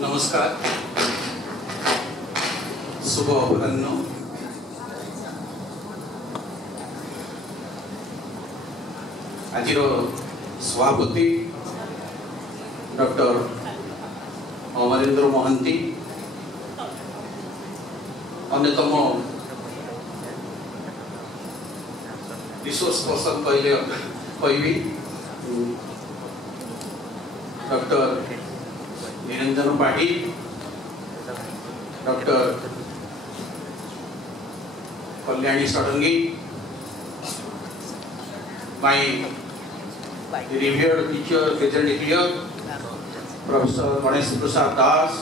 नमस्कार शुभ अपराह्न आज सभापति डॉक्टर अमरेंद्र महांती अन्यतम रिसोर्स पर्सन कहबी doctor Niranjan Pathi doctor Kalyani Shadangi my reviewed teacher present here professor Ganesh Prasad Das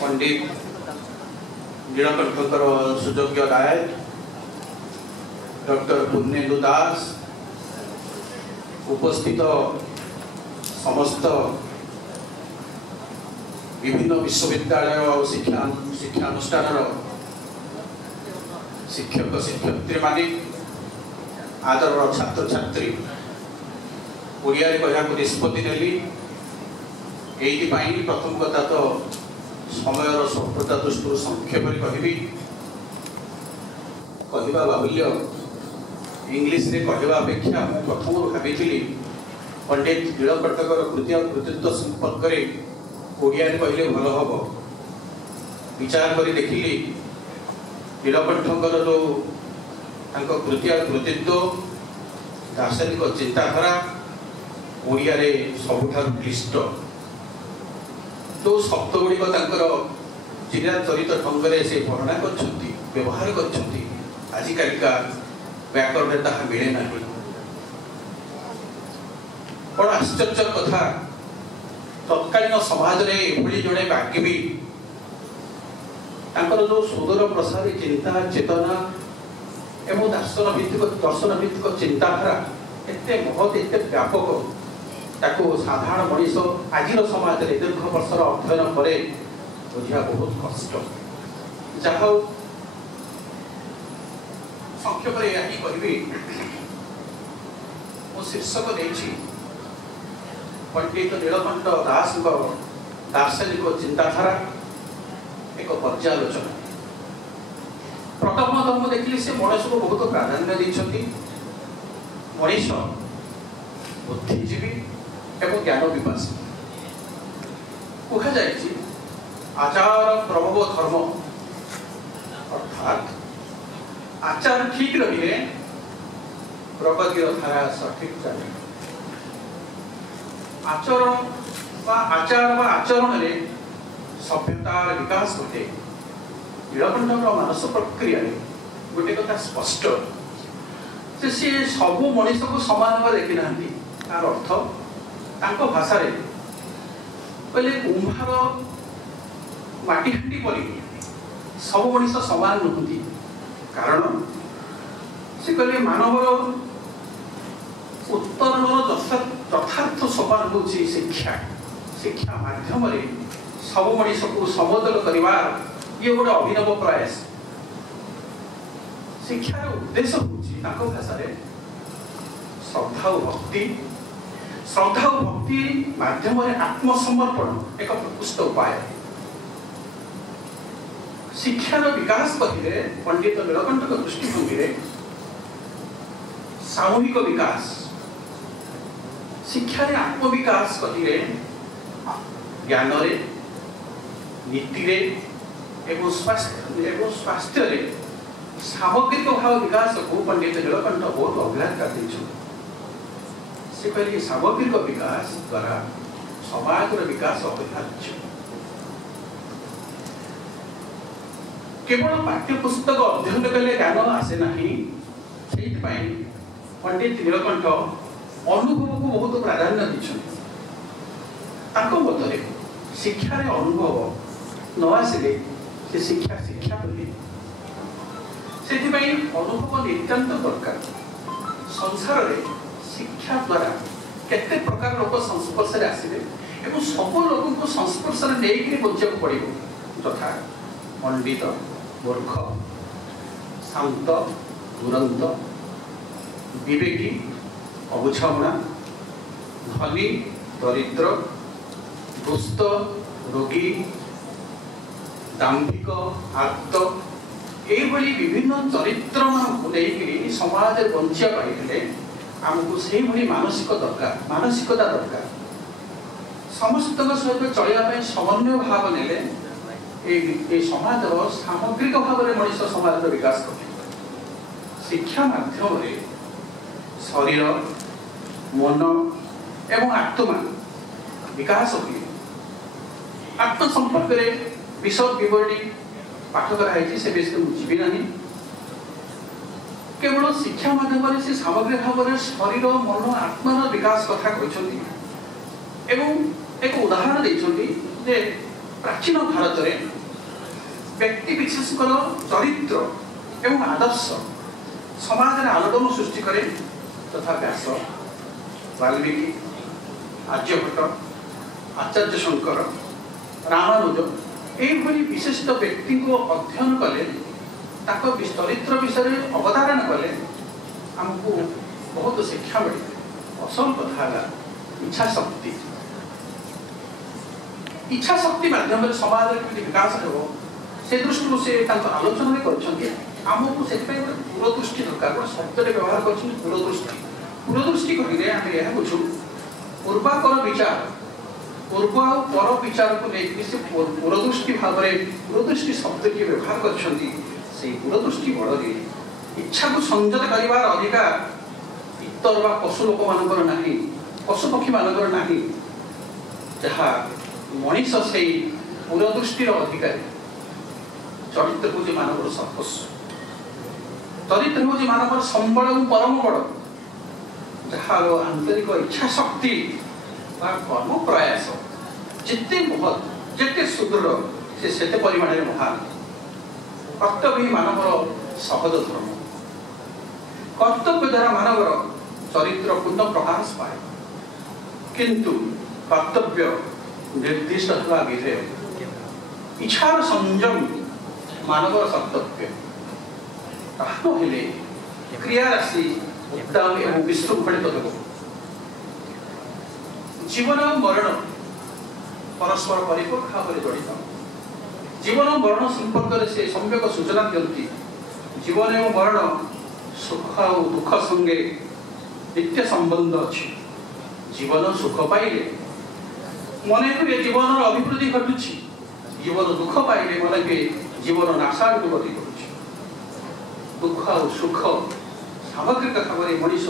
Pandit नीलकंठकर सुयोग्य गायक डॉक्टर पुण्येन्दु दास उपस्थित समस्त विभिन्न विश्वविद्यालय और शिक्षानुष्ठान शिक्षक शिक्षयित्री माने आदर छात्र छात्री ओडिया कहया निष्पत्ति नेली प्रथम कथा तो समय स्वल्पता दृष्टि संक्षेप कहवा बाहुल्य इंग्लिश रे कहवा अपेक्षा प्रथम भाई पंडित नीलकंठकर कृति और कृतित्व संपर्क में ओडिया कहले भल हम विचार कर देखिली नीलकंठकर जो कृति और कृतित्व दार्शनिक चिंताधारा ओडिया रे सबुठार क्लिष्ट जो शब्द गुड़िक चिराचरित ढंग से वर्णना कर व्यवहार करिका व्याकरण ताहा मिले ना बड़ आश्चर्य कथा तत्कालीन समाज रे एभली जड़े बाग्यवी जो सुदूर प्रसारी चिंता चेतना एवं दर्शन भित्तिक चिंताधारा एते महत एते व्यापक ताको साधारण मनीष आज समाज रे दीर्घ वर्षर अध्ययन करे बुझा बहुत कष्ट जहाँ संक्षेप यही कहबी मो शीर्षक देछि पंडित नीलकंठ दास दार्शनिक चिंताधारा एक पर्यालोचना प्रथम देखिए से मनुष्य को बहुत प्राधान्य देते मनीष बुद्धिजीवी एवं ज्ञान विपासी कह आचार प्रभव धर्म अर्थात आचार ठीक रही प्रगतिर धारा सठिक चले आचरण आचरण सभ्यतार विकास घटे नीलकंठकर मानस प्रक्रिया गोटे कथा स्पष्ट सी सबू मनीष को समान भाव देखी ना तार अर्थ भाषा कहले कुंभार माटीहांडी परी सब मनीष समान नुहति कारण से कहले मानवर उत्तरण यथार्थ सोपान हूँ शिक्षा शिक्षा माध्यम सब मनीष को समतल करिवार ये गोटे अभिनव प्रयास शिक्षार उद्देश्य हूँ भाषा श्रद्धा और भक्ति माध्यम आत्मसमर्पण एक प्रकृष्ट उपाय शिक्षार विकास कथिले पंडित नीलकंठकर दृष्टिभंगी सामूहिक विकास शिक्षा आत्मविकास कथिले ज्ञान नीति एवं स्वास्थ्य सामग्रिक भाव विकास को पंडित नीलकंठ बहुत अभिलाष कर से कहले सामग्रिक विकास द्वारा समाज विकास अपरिहार्य केवल पाठ्यपुस्तक अध्ययन कले ज्ञान आसे नहीं पंडित नीलकंठ अनुभव को बहुत प्राधान्य देते मत शिक्षार अनुभव न आसिले से शिक्षा शिक्षा से अनुभव नितांत दरकार संसार रे शिक्षा द्वारा केते प्रकार लोक संस्पर्श आसिले एवं सब लोक को संस्पर्श नहीं बचा पड़ो तथा पंडित मूर्ख शांत दुरंत विवेकी अबुझाणा धनी दरिद्र दुष्ट रोगी दाम्भिक आर्त यही विभिन्न चरित्र मानी समाज बंचा पाई आमको से मानसिक दरकार मानसिकता दरकार समस्त सहित चलने समन्वय भाव ने समाज सामग्रिक भाव में मनुष्य समाज विकास कर शिक्षा माध्यम शरीर मन एवं आत्मा विकास हुए आत्म संपर्क विशद विवरणी पाठ कराई से विषय मुझे ना केवल शिक्षा माध्यम से सामग्रिक भाव में शरीर मन आत्मार विकास कथा कहते एक उदाहरण देते प्राचीन भारत में व्यक्ति विशेष चरित्र एवं आदर्श समाज में आलोड़न सृष्टि करे तथा व्यास वाल्मीकि आर्यभट्ट आचार्य शंकर रामानुज यही विशिष्ट व्यक्ति को अध्ययन कले चरित्र विषय अवधारण कले आमको बहुत शिक्षा मिले असल कथा इच्छा शक्ति माध्यम समाज विकास हो से दृष्टि से आलोचना करमको से दूरदृष्टि दरकार गोटे शब्द व्यवहार दूरदृष्टि कह बुझू पूर्वापर विचार पूर्व आ पर विचार को लेकिन दूरदृष्टि भाव में दूरदृष्टि शब्द की व्यवहार कर दूरदृष्टि बल इच्छा को संयत कर अधिकार इतर व पशु लोक मान पशुपक्षी मान जहाँ मनीष से दूरदृष्टि अधिकारी चरित्र हूँ मानव सर्वस्व चरित्र हूँ मानव संबल और परम बड़ जहाँ आंतरिक इच्छा शक्ति कर्म प्रयास जिते महत जिते सुदृढ़ से परिमाण में महान कर्तव्य मानवर सहज धर्म कर्तव्य द्वारा मानवर चरित्र पूर्ण प्रकाश पाए किंतु कर्तव्य निर्दिष्ट होगा विधेय इच्छार संयम मानवर कर्तव्य क्रिया राशि उत्तम एवं विशृंखलित हो जीवन और मरण परस्पर परिपूर्ण भाव में जड़ित जीवन और मरण संपर्क से सम्यक सूचना दिखती जीवन एवं मरण सुख और दुख संगे नित्य संबंध अच्छी जीवन सुख पाइले मन हुए जीवन अभिवृद्धि घटुची जीवन दुख पाइले मन हुए जीवन नाशाड़क गति करुच्ची दुख और सुख सामग्रिक भाव में मनीष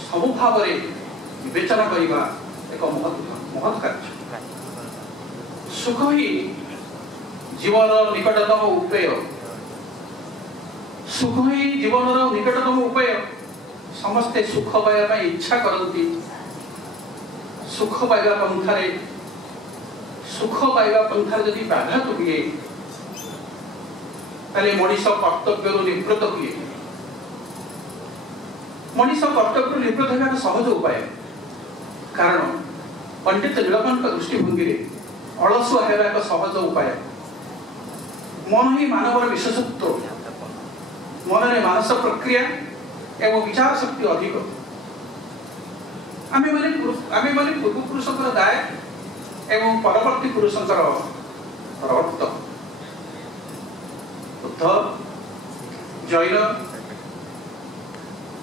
सबु भाव में विवेचना करने एक महत् कार्य सुख ही जीवन निकटतम उपाय सुख ही जीवन निकटतम उपाय समस्ते सुख पाइबा इच्छा करती सुख पाइबा पंथार जदि व्याघात हुए ताले मनीष कर्तव्य निवृत्त हुए मनीष कर्तव्य निवृत्त होगा सहज उपाय कारण पंडित नीलकंठ दृष्टिभंगी अलसुआ है एक सहज उपाय मन ही मानवर विशेषत्व मन में मानस प्रक्रिया एवं विचार शक्ति अधिक आमे माने पूर्व पुरुषर दाय एवं परवर्ती पुरुषर प्रवर्तक बुद्ध जैन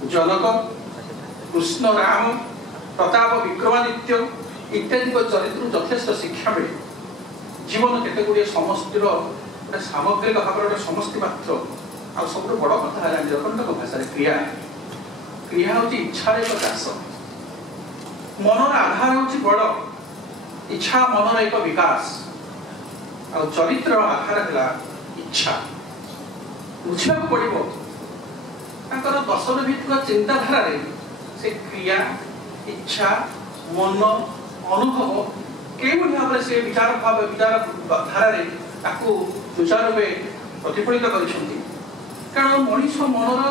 जनक कृष्ण राम प्रताप विक्रमादित्य इत्यादि चरित्र यथेष्ट शिक्षा मिले जीवन केते गुड़े समष्टिर गोटे सामग्रिक भाव में समष्टि मात्र आ सब बड़ कथा है नीलकंठ भाषा क्रिया क्रिया हूँ इच्छार एक चाष मनर आधार हूँ बड़ इच्छा मनर एक विकास आ चरित्र आधार है इच्छा बुझा पड़ो दर्शन भित्तिक चिंताधारा से क्रिया इच्छा मन अनुभव कई भाव में से विचार धारा सुचारू रूप प्रतिफलित कर कारण मनीष मनर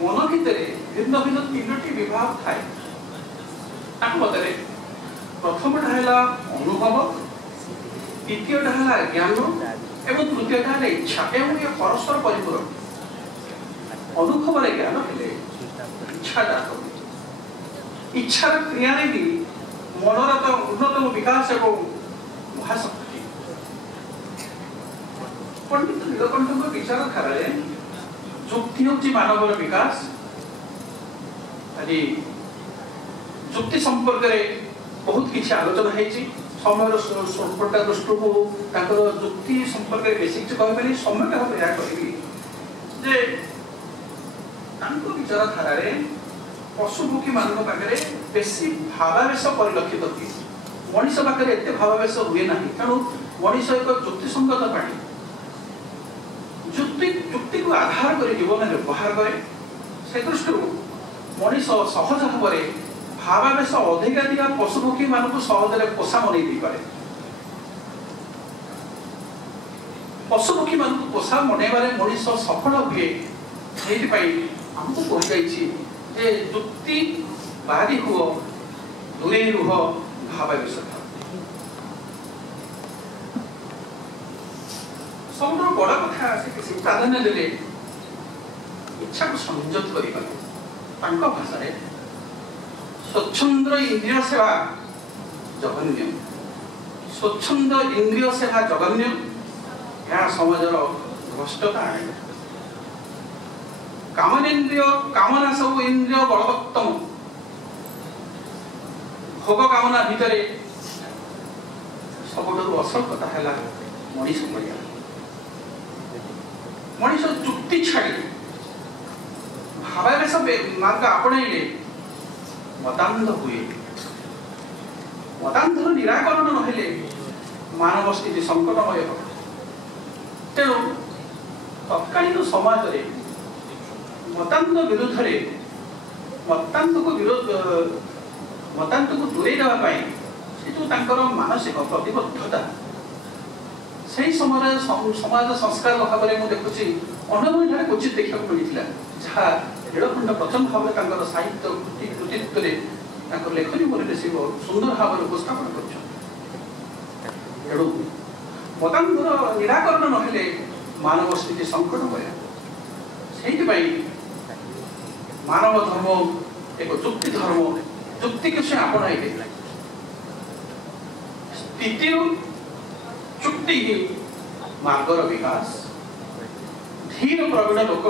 मन भितर भिन्न भिन्न तीन विभाग थाए मत प्रथमटा है अनुभव द्वितीयटा है ज्ञान एवं तृतीयटा है इच्छा एवं ये परस्पर परिपूरक अनुभव ज्ञान हेले इच्छा इच्छार क्रिया भी मनर तो उन्नत सर्वोत्तम विकास एवं महाशक्ति पंडित नीलकंठ विचारधारा जुक्ति हूँ मानवर विकास। आज जुक्ति संपर्क में बहुत किसी आलोचना होती समय स्वल्पता दृष्टि जुक्ति संपर्क में बेसी किसी कह समय भाव यह कहि जे विचारधारा पशुपक्षी मान पाखे बेसी भावावेश परिलक्षित हुए मनीष पाखे एत भावावेश हुए ना तेणु मनीष एक जुक्तिसंगत प्राणी जुक्ति को आधार कर जीवन में व्यवहार करे से दृष्टि मनीष सहज भाव में भावावेश अधिका दिया पशुपक्षी मानक सहजरे पोषा मन पारे पशुपक्षी मानक पोषा मनइबारे मनीष सफल हुए से आमको कहुई जे जुक्ति बाहरी हुआ दूरे रुह भावावेश सब बड़ कथा से किसी प्राधान्य देले इच्छा को संयत कर भाषा स्वच्छंद इंद्रिय सेवा जघन्य स्वच्छंद इंद्रिय सेवा जघन्य यह समाजर भ्रष्टता आने कामनेन्द्रिय कामना सब इंद्रिय बलवत्तम भोग कामना भितर सब असल कथा है मनीष मनीष जुक्ति छाड़ी भावावेश मार्ग आपणईले मतांध हुए मतांधर निराकरण नहेले मानव स्थिति संकटमय तेणु तत्कालीन समाज रे मतांध विरुद्ध मतांध को दूरे देवाई से जो मानसिक प्रतिबद्धता से समय समाज संस्कार भाव में मुझे देखुची अनुभव क्वचित देखा मिलता जहाँ नीलकंठ प्रथम भाव में साहित्य कृतित्व लेखनी बोले से सुंदर भाव में उपस्थापन कर मतांधर निराकरण नहेले मानव स्थिति संकटमय से मानव धर्म एक जुक्ति धर्म जुक्ति के आपणाइले स्थिति चुक्ति ही मार्गर विकास धीर प्रवीण लोक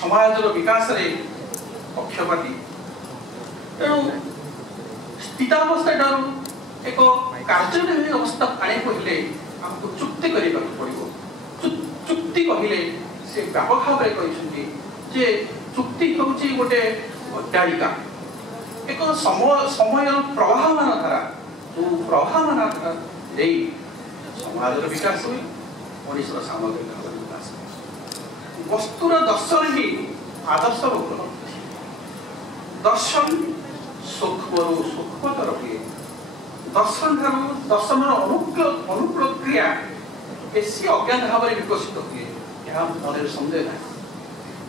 समाजर विकास रे पक्षपाती तेणु स्थितावस्था एक कार्यनिर्वाही अवस्था आने कहले आमको चुक्ति करने पड़ो चुक्ति कहले से व्यापक भाव में कहते जे चुक्ति हूँ गोटे अट्टालिका एक समय प्रवाहमान धारा जो प्रवाहमान धारा समाजर विकास हुए मनीषर सामग्रिक भाव विकास वस्तुर दर्शन ही आदर्श उपलब्धि दर्शन सूक्ष्म सूक्ष्मतर हुए दर्शन अनुकूल क्रिया बेसी अज्ञान भाव में विकसित हुए यह मन सन्देह ना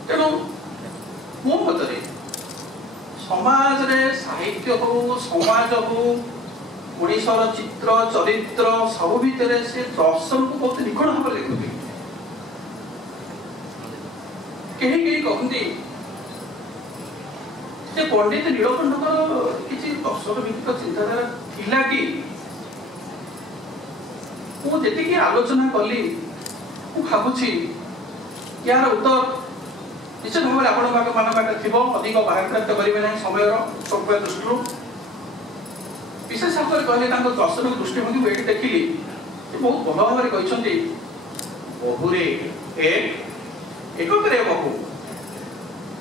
तेणु मो मत समाज साहित्य हो समाज हो मनीषर चित्र चरित्र सब भितर से दर्शन को बहुत निकट भाव में लिखुते कहीं कहते पंडित नीलकंठ किसी दर्शन भित्तिक चिंताधारा थिला कि मुझे आलोचना कली भावुची यार उत्तर निश्चित भाव में आपण मान थी अधिक बाह्यक्त करेंगे ना समय स्वल्प दृष्टि विशेष भाव में कहले दर्शन दृष्टिभंगी ये देखिली बहुत भल भाव में कहते बहुरे एक बहु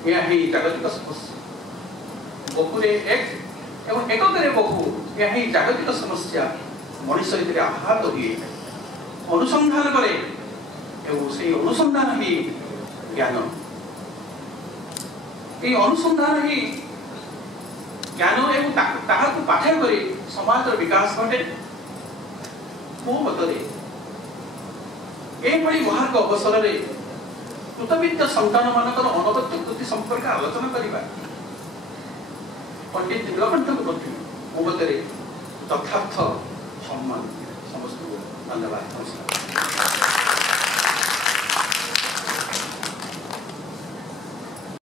यह ही जागतिक समस्या बहुरे एक एवं एक बहु यह ही जागतिक समस्या मनुष्य भितर आहत हुए अनुसंधान करे एवं से अनुसंधान ही ज्ञान ये अनुसंधान ही ज्ञान एवं पाठ्य कर समाज विकास घटे मो मतरे यह महार्ग अवसर में कृतविद्या संतान मानकर अनवद्य कृति संपर्क आलोचना करवा पंडित नीलकंठ प्रति मो मतरे तथार्थ सम्मान समस्त धन्यवाद नमस्कार।